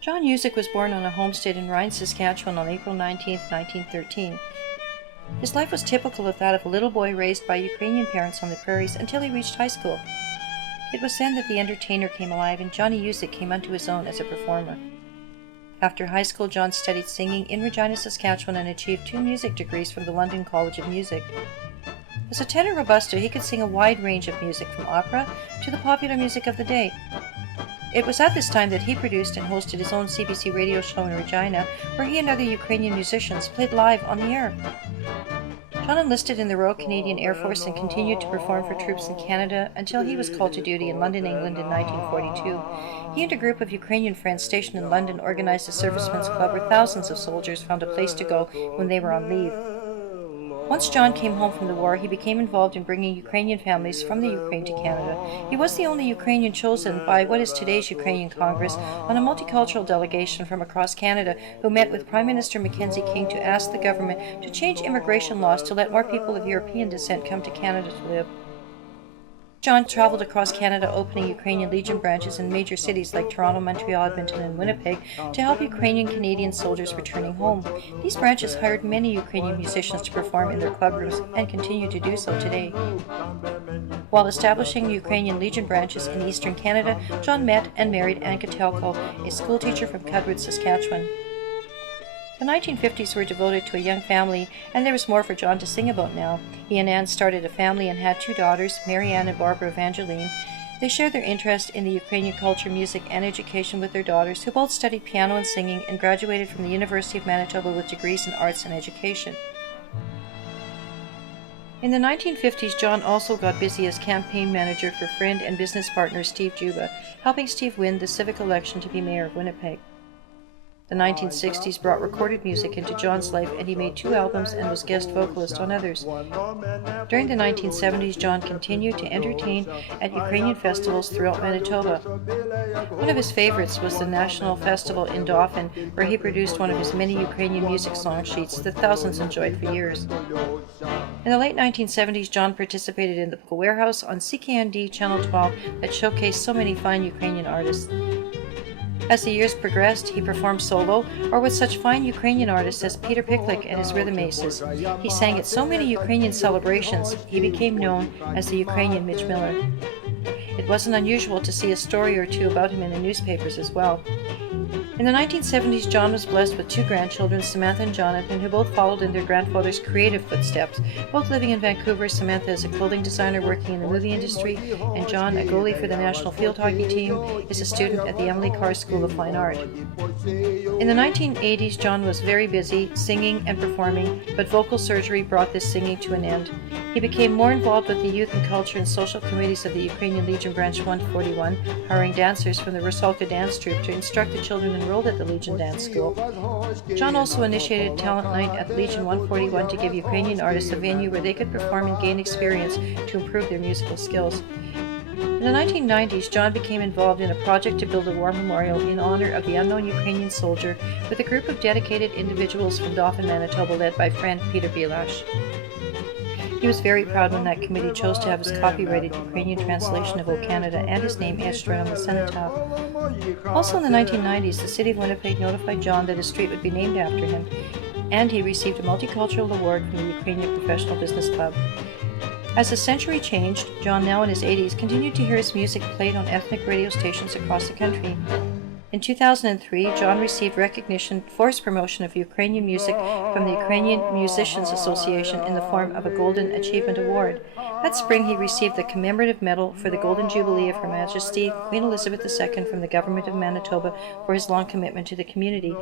John Yuzyk was born on a homestead in Rhine, Saskatchewan on April 19, 1913. His life was typical of that of a little boy raised by Ukrainian parents on the prairies until he reached high school. It was then that the entertainer came alive and Johnny Yuzyk came onto his own as a performer. After high school, John studied singing in Regina, Saskatchewan and achieved 2 music degrees from the London College of Music. As a tenor robusto, he could sing a wide range of music from opera to the popular music of the day. It was at this time that he produced and hosted his own CBC radio show in Regina, where he and other Ukrainian musicians played live on the air. John enlisted in the Royal Canadian Air Force and continued to perform for troops in Canada until he was called to duty in London, England in 1942. He and a group of Ukrainian friends stationed in London organized a servicemen's club where thousands of soldiers found a place to go when they were on leave. Once John came home from the war, he became involved in bringing Ukrainian families from the Ukraine to Canada. He was the only Ukrainian chosen by what is today's Ukrainian Congress on a multicultural delegation from across Canada who met with Prime Minister Mackenzie King to ask the government to change immigration laws to let more people of European descent come to Canada to live. John traveled across Canada opening Ukrainian Legion branches in major cities like Toronto, Montreal, Edmonton, and Winnipeg to help Ukrainian Canadian soldiers returning home. These branches hired many Ukrainian musicians to perform in their club rooms and continue to do so today. While establishing Ukrainian Legion branches in eastern Canada, John met and married Ann Katelko, a schoolteacher from Cudwood, Saskatchewan. The 1950s were devoted to a young family, and there was more for John to sing about now. He and Anne started a family and had 2 daughters, Mary Ann and Barbara Evangeline. They shared their interest in the Ukrainian culture, music, and education with their daughters, who both studied piano and singing and graduated from the University of Manitoba with degrees in arts and education. In the 1950s, John also got busy as campaign manager for friend and business partner Steve Juba, helping Steve win the civic election to be mayor of Winnipeg. The 1960s brought recorded music into John's life, and he made 2 albums and was guest vocalist on others. During the 1970s, John continued to entertain at Ukrainian festivals throughout Manitoba. One of his favorites was the National Festival in Dauphin, where he produced one of his many Ukrainian music song sheets that thousands enjoyed for years. In the late 1970s, John participated in the Book Warehouse on CKND Channel 12 that showcased so many fine Ukrainian artists. As the years progressed, he performed solo or with such fine Ukrainian artists as Peter Piklik and his Rhythm Aces. He sang at so many Ukrainian celebrations, he became known as the Ukrainian Mitch Miller. It wasn't unusual to see a story or 2 about him in the newspapers as well. In the 1970s, John was blessed with 2 grandchildren, Samantha and Jonathan, who both followed in their grandfather's creative footsteps. Both living in Vancouver, Samantha is a clothing designer working in the movie industry, and John, a goalie for the national field hockey team, is a student at the Emily Carr School of Fine Art. In the 1980s, John was very busy singing and performing, but vocal surgery brought this singing to an end. He became more involved with the youth and culture and social committees of the Ukrainian Legion Branch 141, hiring dancers from the Rusalka dance troupe to instruct the children enrolled at the Legion Dance School. John also initiated Talent Night at the Legion 141 to give Ukrainian artists a venue where they could perform and gain experience to improve their musical skills. In the 1990s, John became involved in a project to build a war memorial in honor of the unknown Ukrainian soldier with a group of dedicated individuals from Dauphin, Manitoba, led by friend Peter Bielash. He was very proud when that committee chose to have his copyrighted Ukrainian translation of O Canada and his name etched right on the cenotaph. Also in the 1990s, the city of Winnipeg notified John that his street would be named after him, and he received a multicultural award from the Ukrainian Professional Business Club. As the century changed, John, now in his 80s, continued to hear his music played on ethnic radio stations across the country. In 2003, John received recognition for his promotion of Ukrainian music from the Ukrainian Musicians Association in the form of a Golden Achievement Award. That spring, he received the Commemorative Medal for the Golden Jubilee of Her Majesty Queen Elizabeth II from the Government of Manitoba for his long commitment to the community.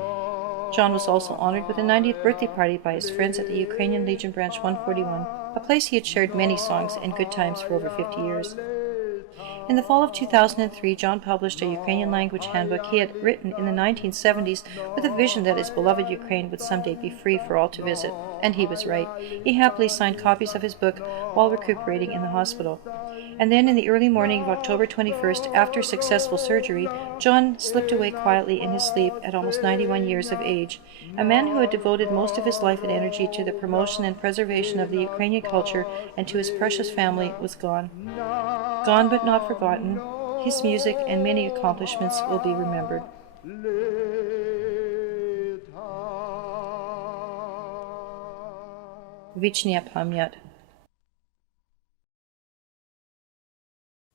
John was also honored with a 90th birthday party by his friends at the Ukrainian Legion Branch 141, a place he had shared many songs and good times for over 50 years. In the fall of 2003, John published a Ukrainian language handbook he had written in the 1970s with a vision that his beloved Ukraine would someday be free for all to visit. And he was right. He happily signed copies of his book while recuperating in the hospital. And then in the early morning of October 21st, after successful surgery, John slipped away quietly in his sleep at almost 91 years of age. A man who had devoted most of his life and energy to the promotion and preservation of the Ukrainian culture and to his precious family was gone. Gone but not forgotten, his music and many accomplishments will be remembered. Вічна пам'ять.